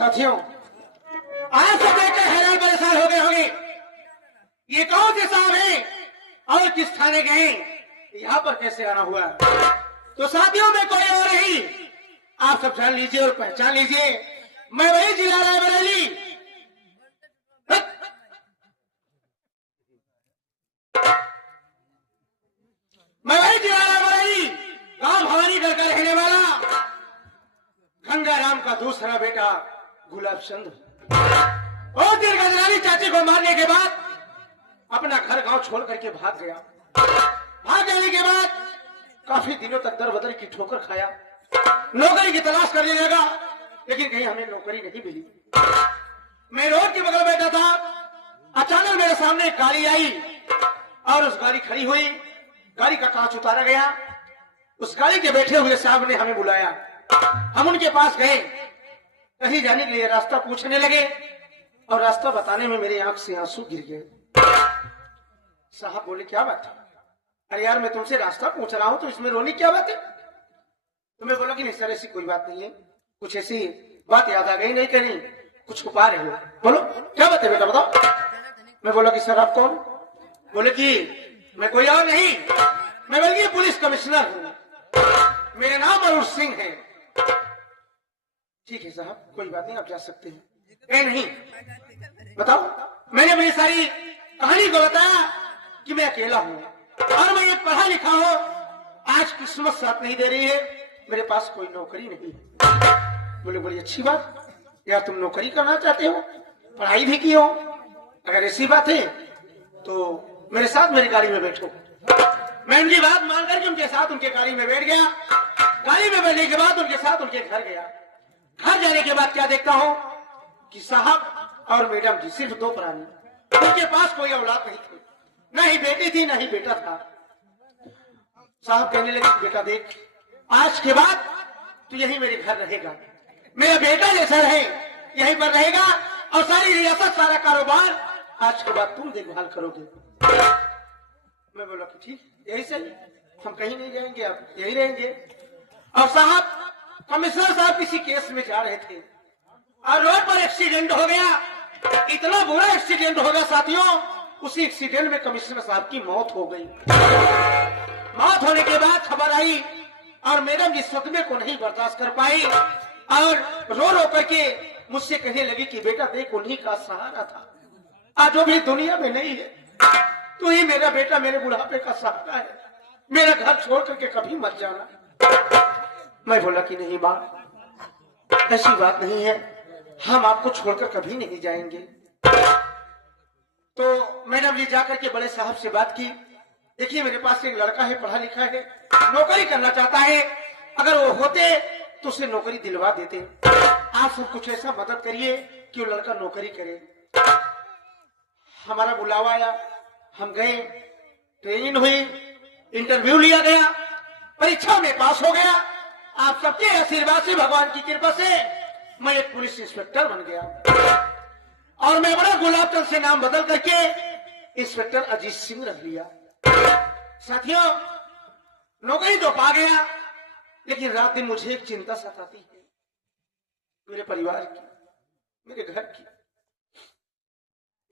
साथियों, आज से देखकर हैरान परेशान हो गए होंगे, ये कौन से साहब हैं और किस थाने गए, यहाँ पर कैसे आना हुआ। तो साथियों में कोई और नहीं, आप सब जान लीजिए और पहचान लीजिए, मैं वही जिला रायबरेली गांव भवानीगढ़ का रहने वाला गंगाराम का दूसरा बेटा गुलाब चंद। और दिन गजरानी चाची को मारने के बाद अपना घर गांव छोड़ करके भाग गया। भाग जाने के बाद काफी दिनों तक दर बदर की ठोकर खाया, नौकरी की तलाश करने लगा, लेकिन कहीं हमें नौकरी नहीं मिली। मैं रोड के बगल बैठा था, अचानक मेरे सामने एक गाड़ी आई और उस गाड़ी खड़ी हुई, गाड़ी का कांच उतारा गया। उस गाड़ी के बैठे हुए साहब ने हमें बुलाया, हम उनके पास गए, कहीं जाने के लिए रास्ता पूछने लगे और रास्ता बताने में मेरी आंख से आंसू गिर गए। साहब बोले क्या बात है? अरे यार मैं तुमसे रास्ता पूछ रहा हूं तो इसमें रोनी क्या बात है? तुम्हें बोला कि नहीं सर ऐसी कोई बात नहीं है, कुछ ऐसी बात याद आ गई नहीं कहीं कुछ छुपा रहे हो, बोलो क्या बात है बेटा बताओ। मैं बोला कि सर आप कौन? बोले कि मैं कोई और नहीं, मैं बल्कि पुलिस कमिश्नर हूं, मेरा नाम अरुण सिंह है। ठीक है साहब कोई बात नहीं आप जा सकते हैं। नहीं बताओ। मैंने अपनी सारी कहानी को बताया कि मैं अकेला हूं और मैं एक पढ़ा लिखा हूं, आज किस्मत साथ नहीं दे रही है, मेरे पास कोई नौकरी नहीं है। बोले बड़ी अच्छी बात यार, तुम नौकरी करना चाहते हो, पढ़ाई भी की हो, अगर ऐसी बात है तो मेरे साथ मेरी गाड़ी में बैठो। मैं उनकी बात मान करके उनके साथ उनके गाड़ी में बैठ गया। गाड़ी में बैठने के बाद उनके साथ उनके घर गया। घर जाने के बाद क्या देखता हूं कि साहब और मैडम जी सिर्फ दो प्राणी, उनके पास कोई औलाद नहीं थी, ना ही बेटी थी ना ही बेटा था। साहब कहने लगे बेटा देख आज के बाद तू यही मेरे घर रहेगा, मेरा बेटा जैसा रहे यहीं पर रहेगा और सारी रियासत सारा कारोबार आज के बाद तुम देखभाल करोगे। मैं बोला कि ठीक यही सही, हम कहीं नहीं जाएंगे, आप यही रहेंगे। और साहब कमिश्नर साहब किसी केस में जा रहे थे और रोड पर एक्सीडेंट हो गया, इतना बुरा एक्सीडेंट हो गया साथियों, उसी एक्सीडेंट में कमिश्नर साहब की मौत हो गई। मौत होने के बाद खबर आई और मैडम जी सदमे को नहीं बर्दाश्त कर पाई और रो रो करके मुझसे कहने लगी कि बेटा देख उन्हीं का सहारा था, आज वो भी दुनिया में नहीं है, तू ही मेरा बेटा मेरे बुढ़ापे का सहारा है, मेरा घर छोड़ करके कभी मत जाना। मैं बोला कि नहीं मां ऐसी बात नहीं है, हम आपको छोड़कर कभी नहीं जाएंगे। तो मैडम जी जाकर के बड़े साहब से बात की, देखिए मेरे पास एक लड़का है, पढ़ा लिखा है, नौकरी करना चाहता है, अगर वो होते तो उसे नौकरी दिलवा देते, आप सब कुछ ऐसा मदद करिए कि वो लड़का नौकरी करे। हमारा बुलावा आया, हम गए, ट्रेनिंग हुई, इंटरव्यू लिया गया, परीक्षा में पास हो गया। आप सबके आशीर्वाद से भगवान की कृपा से मैं एक पुलिस इंस्पेक्टर बन गया और मैं बड़ा गुलाब चंद से नाम बदल करके इंस्पेक्टर अजीत सिंह रख लिया। साथियों नौकरी तो पा गया, लेकिन रात दिन मुझे एक चिंता सताती है, मेरे परिवार की, मेरे घर की।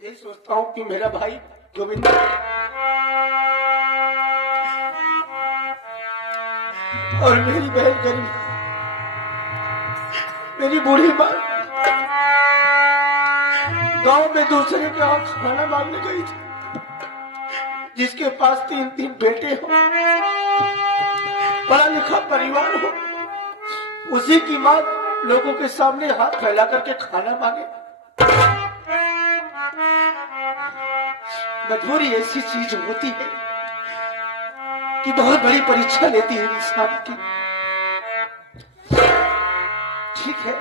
यही सोचता हूं कि मेरा भाई गोविंद और मेरी बहन गरीब, मेरी बूढ़ी माँ गांव में दूसरे के यहाँ खाना मांगने गई थी, जिसके पास 3-3 बेटे हो, पढ़ा लिखा परिवार हो, उसी की माँ लोगों के सामने हाथ फैला करके खाना मांगे। मजबूरी ऐसी चीज होती है कि बहुत बड़ी परीक्षा लेती है इंसान की। ठीक है,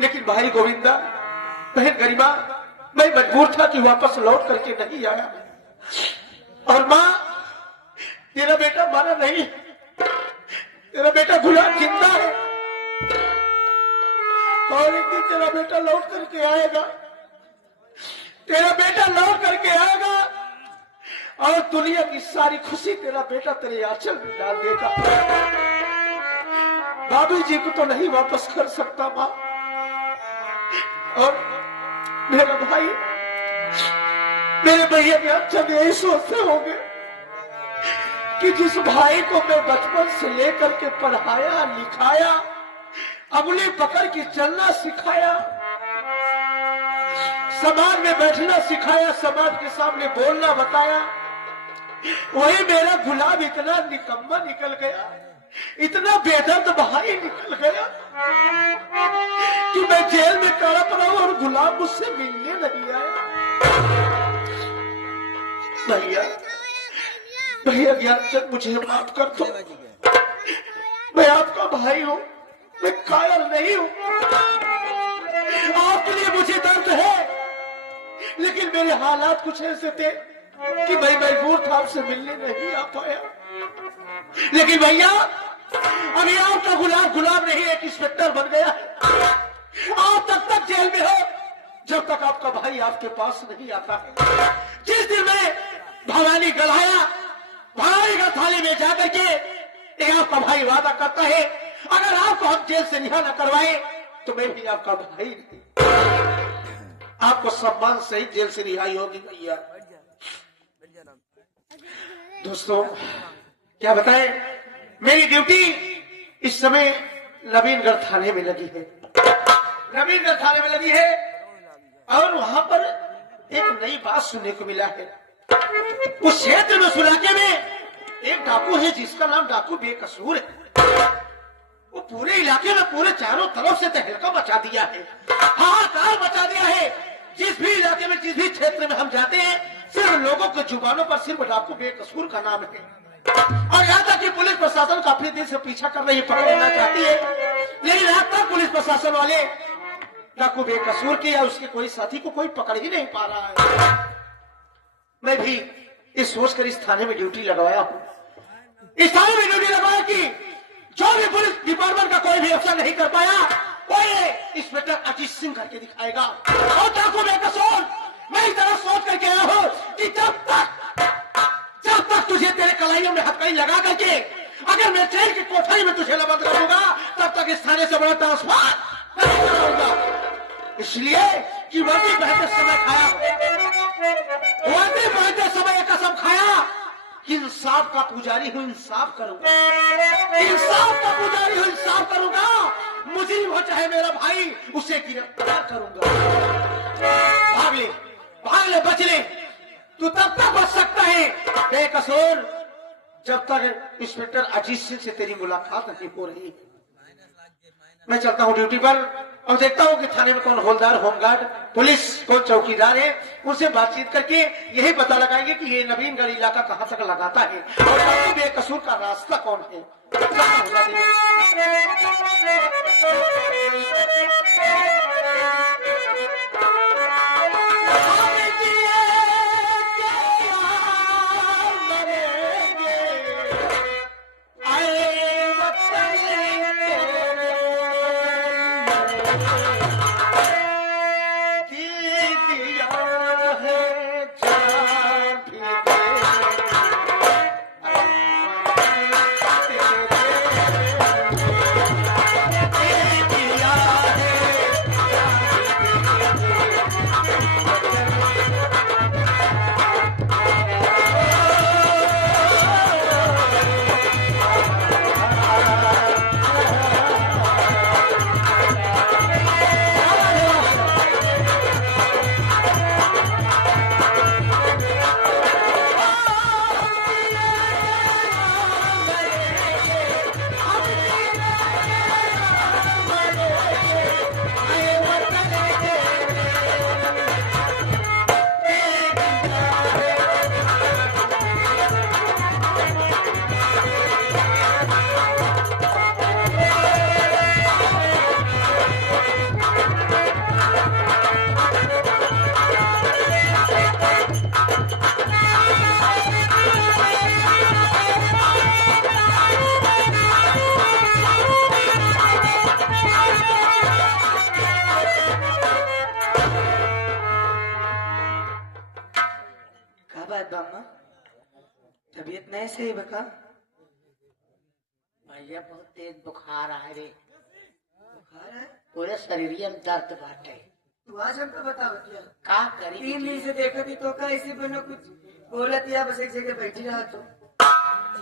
लेकिन भाई गोविंदा, बहन गरिमा, मैं मजबूर था कि वापस लौट करके नहीं आया। और माँ तेरा बेटा मारा नहीं, तेरा बेटा गुलाब जिंदा है और एक दिन तेरा बेटा लौट करके आएगा, तेरा बेटा लौट करके आएगा और दुनिया की सारी खुशी तेरा बेटा तेरे आंचल में डाल देगा। भाभी जी को तो नहीं वापस कर सकता माँ, और मेरा भाई, मेरे भैया के अच्छा यही सोचते होंगे कि जिस भाई को मैं बचपन से लेकर के पढ़ाया लिखाया, अंगुली पकड़ के चलना सिखाया, समाज में बैठना सिखाया, समाज के सामने बोलना बताया, वही मेरा गुलाम इतना निकम्मा निकल गया, इतना बेदर्द भाई निकल गया कि मैं जेल में तड़प रहा हूं और गुलाम मुझसे मिलने नहीं आया। भैया, भैया ज्ञानचंद मुझे माफ कर दो, मैं आपका भाई हूं, मैं कायल नहीं हूं। आपके लिए मुझे दर्द है, लेकिन मेरे हालात कुछ ऐसे थे कि मैं मजबूर था, आपसे मिलने नहीं आ पाया। लेकिन भैया, अभी आपका गुलाम नहीं, एक इंस्पेक्टर बन गया। आप तक जेल में हो जब तक आपका भाई आपके पास नहीं आता है। जिस दिन मैं भवानी गलाया, भवानी का थाली में जाकर के आपका भाई वादा करता है, अगर आपको हम जेल से रिहा न करवाए तो मैं भी आपका भाई नहीं, आपको सम्मान सहित जेल से रिहाई होगी। भैया दोस्तों, क्या बताएं, मेरी ड्यूटी इस समय नवीनगढ़ थाने में लगी है, नवीनगढ़ थाने में लगी है, और वहां पर एक नई बात सुनने को मिला है। उस क्षेत्र में, उस इलाके में एक डाकू है जिसका नाम डाकू बेकसूर है। वो पूरे इलाके में, पूरे चारों तरफ से तहलका मचा दिया है, हाहाकार मचा दिया है। जिस भी इलाके में, जिस भी क्षेत्र में हम जाते हैं, सिर्फ लोगों के जुबानों पर सिर्फ डाकू बेकसूर का नाम है। और यहाँ तक कि पुलिस प्रशासन काफी दिन से पीछा कर रही है, पकड़ लेना चाहती है, लेकिन आज तक पुलिस प्रशासन वाले डाकू बेकसूर के या उसके कोई साथी को कोई पकड़ ही नहीं पा रहा है। मैं भी इस सोचकर इस थाने में ड्यूटी लगवाया हूँ, इस थाने में ड्यूटी लगवाया कि जो भी पुलिस डिपार्टमेंट का कोई भी अफसर नहीं कर पाया, वो ये इंस्पेक्टर अजीत सिंह करके दिखाएगा। और डाकू बेकसूर, मैं इस तरह सोच करके आया हूँ कि जब तक तुझे तेरे कलाइयों में हथकड़ी लगा करके अगर मैं जेल की कोठरी में तुझे बंद करूंगा, तब तक इस थाने से बड़ा ट्रांसफर नहीं करूंगा। इसलिए कि वर्दी पहनते समय खाया, वर्दी पहनते समय एक कसम खाया कि इंसाफ का पुजारी हूं, इंसाफ करूंगा, इंसाफ का पुजारी हूं, इंसाफ करूंगा। मुजरिम हो चाहे मेरा भाई, उसे गिरफ्तार करूंगा। भाग ले, बच ले, तू तब तक बच सकता है बेकसूर जब तक इंस्पेक्टर अजीत सिंह से तेरी मुलाकात नहीं हो रही। मैं चलता हूँ ड्यूटी पर और देखता हूँ कि थाने में कौन हवलदार, होमगार्ड, पुलिस, कौन चौकीदार है। उनसे बातचीत करके यही पता लगाएंगे कि ये नवीनगढ़ इलाका कहाँ तक लगाता है और डाकू बेकसूर का रास्ता कौन है। तबीयत नहीं सही बका? भैया बहुत तेज बुखार आ रे, बुखार है? पूरे शरीर में दर्द बाटे। तू आज हमको बता बतिया का करी 3 दिन से देखा थी तो का ऐसे बनो कुछ बोलत या बस एक जगह बैठी रहा तो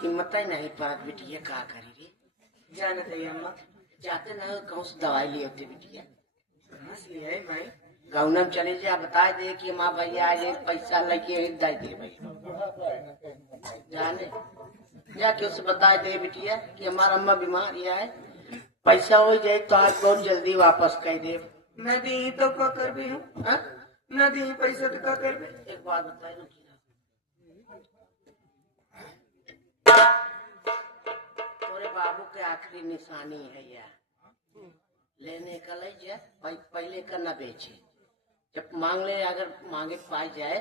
हिम्मत ही नहीं पात बिटिया का करी रे। जानत है अम्मा जाते ना कहूँ से दवाई लिए होते बिटिया कहाँ से ले आई भाई गाँव में चले जा बता दे कि माँ भैया आज एक पैसा लेके दे दे भाई जाने जाके उससे बता दे बिटिया कि हमारा अम्मा बीमार है पैसा हो जाए तो आज बहुत जल्दी वापस कर दे। न दी तो क्या कर भी हूँ न दी पैसा तो क्या कर भी। एक बात बताए तोरे बाबू के आखिरी निशानी है यार लेने का ले जाए पहले का न बेचे जब मांग ले अगर मांगे पाई जाए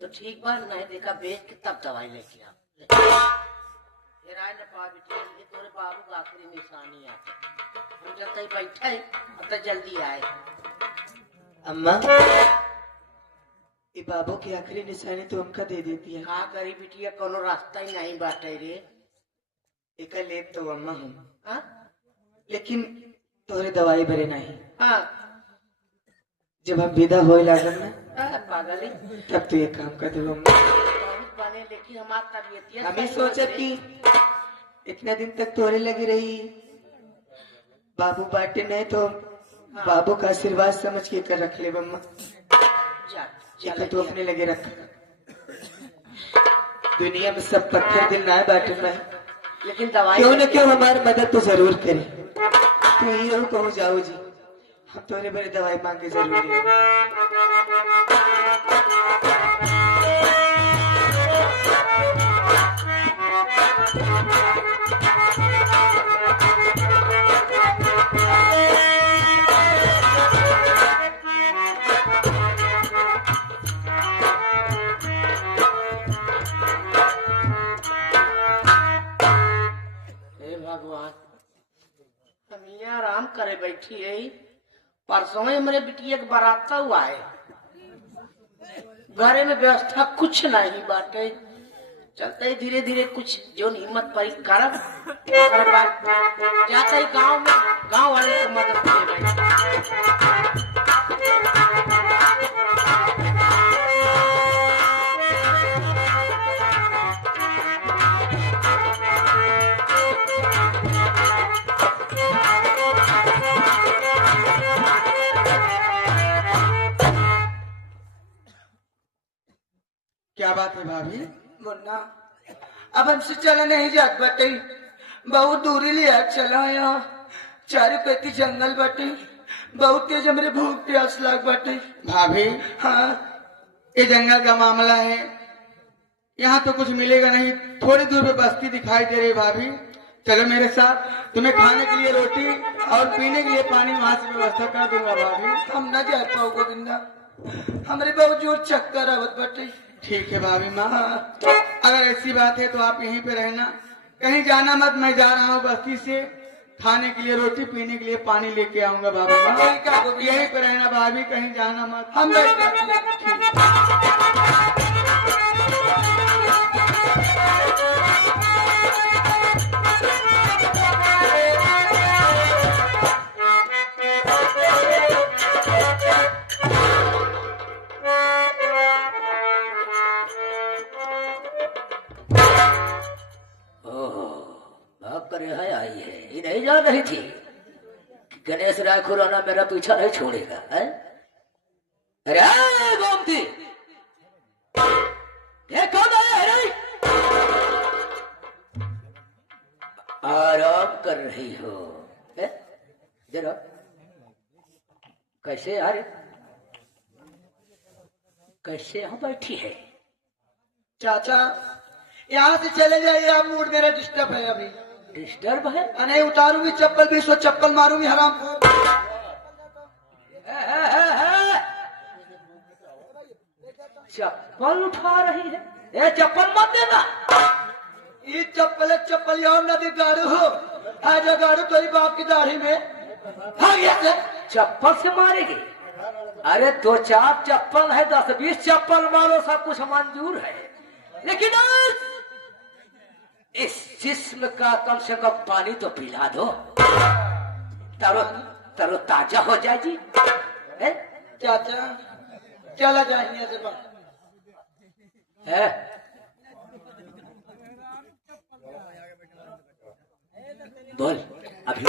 तो ठीक बात नहीं देखा बेच के तब दवाई लेके आओ न पा बिटिया ये तोरे बाबू का आखिरी निशानी है हम जब कहीं बैठे अब तक जल्दी आए। अम्मा ये बाबू की आखिरी निशानी तो हमका दे देती है। का करी बिटिया कोनो रास्ता ही नहीं बाटे रे। एक ले तो अम्मा हूँ हाँ लेकिन तोरे दवाई भरे नहीं। हाँ जब हम विदा होए लागल ना पागल तब तो ये काम कर दे अम्मा। बहुत बने लेकिन हमारी तबीयत हमें सोचा कि इतना दिन तक तोरे लगी रही बाबू बाटे नहीं तो बाबू का आशीर्वाद समझ के कर रख ले अम्मा। तो अपने लगे रख दुनिया में सब पत्थर दिल ना बाटे में लेकिन दवाई क्यों न क्यों हमारी मदद तो जरूर करे। तू ही हो कहूँ जाओ जी हम तोरे बड़े दवाई मांगे जरूर आराम करे बैठी है परसों हमारे बिटिया के बराता हुआ है घरे में व्यवस्था कुछ नहीं बाटे चलते ही धीरे धीरे कुछ जो हिम्मत पड़ी करब जाते ही गांव वाले को मदद करे क्या बात है भाभी मुन्ना अब हमसे चला नहीं जात बटे बहुत दूरी लिया चला यहाँ चारों पैती जंगल बटे बहुत तेज हमरे भूख प्यास लाग बटे। भाभी हाँ ये जंगल का मामला है यहाँ तो कुछ मिलेगा नहीं थोड़ी दूर पे बस्ती दिखाई दे रही भाभी चलो मेरे साथ तुम्हें खाने के लिए रोटी और पीने के लिए पानी वहाँ से व्यवस्था कर दूंगा भाभी। हम न जा पाओ गोविंदा हमारे बहुत जोर चक्कर आवत बटे। ठीक है भाभी माँ अगर ऐसी बात है तो आप यहीं पे रहना कहीं जाना मत मैं जा रहा हूँ बस्ती से खाने के लिए रोटी पीने के लिए पानी लेके आऊंगा भाभी माँ यहीं पे रहना भाभी कहीं जाना मत हम आई है ये नहीं जान रही थी कि गणेश राय खुराना मेरा पीछा नहीं छोड़ेगा है? अरे गोमती ये कौन आया है? आराम कर रही हो जरा कैसे यार कैसे यहाँ बैठी है? चाचा यहाँ से चले जाइए आप मूड मेरा डिस्टर्ब है अभी। डिस्टर्ब है? नहीं उतारूंगी चप्पल भी सो चप्पल मारूंगी हराम चप्पल उठा रही है ये चप्पल मत देना। ये चप्पल यहाँ नदी गाड़ू हो आजा गाड़ू तेरी बाप की दाढ़ी में चप्पल से मारेगी? अरे 2-4 चप्पल है 10-20 चप्पल मारो सब कुछ मंजूर है लेकिन इस जिस्म का कम से कम पानी तो पिला दो तरो ताजा हो जाएगी। चाचा चला जाएंगे से बात है? बोल, अभी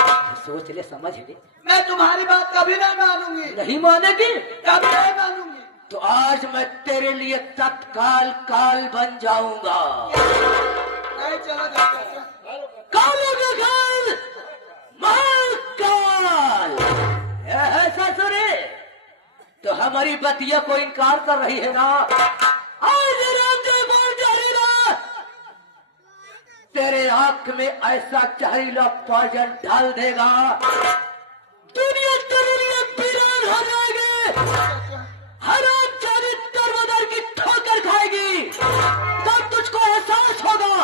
सोच ले, समझ ले। मैं तुम्हारी बात कभी नहीं मानूंगी, नहीं मानेगी कभी नहीं मानूंगी। तो आज मैं तेरे लिए तत्काल काल बन जाऊंगा। नहीं चला जा चाचा। कालों का काल, महाकाल। है ससुरे, तो हमारी बतिया को इनकार कर रही है ना? आज राम जय बोल जहरीला, तेरे आंख में ऐसा जहरीला पॉइजन डाल देगा, दुनिया तेरे लिए वीरान हो जाएगी, हराम जाने दरबदर की ठोकर खाएगी। तब तुझको एहसास होगा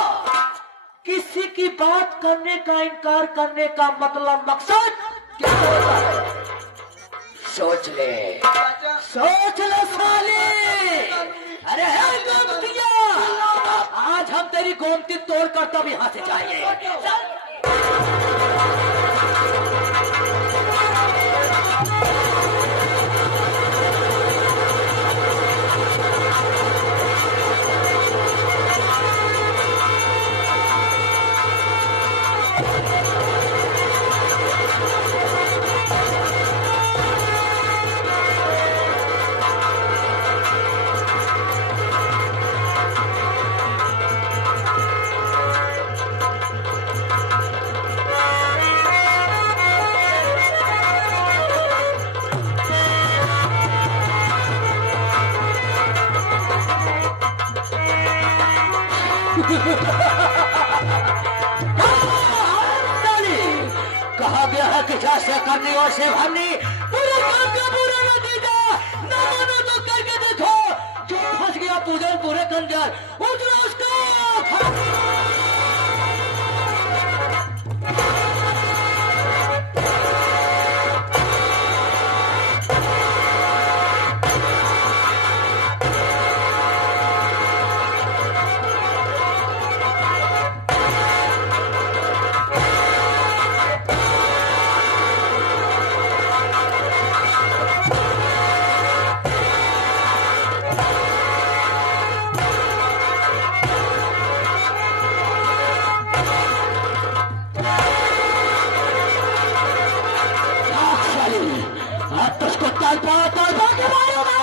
किसी की बात करने का इनकार करने का मतलब मकसद क्या होता है। सोच ले, चाचा सोच ले साले। अरे है गोमतिया, आज हम तेरी गोमती तोड़ कर तब यहाँ से जाएंगे। कहा गया है कि जैसे करनी और से भरनी, पूरे काम का पूरा नतीजा न मानो तो करके देखो। जो फंस गया पूजन पूरे कंजर, उतना उसका तुझको तल पा के मारूंगा।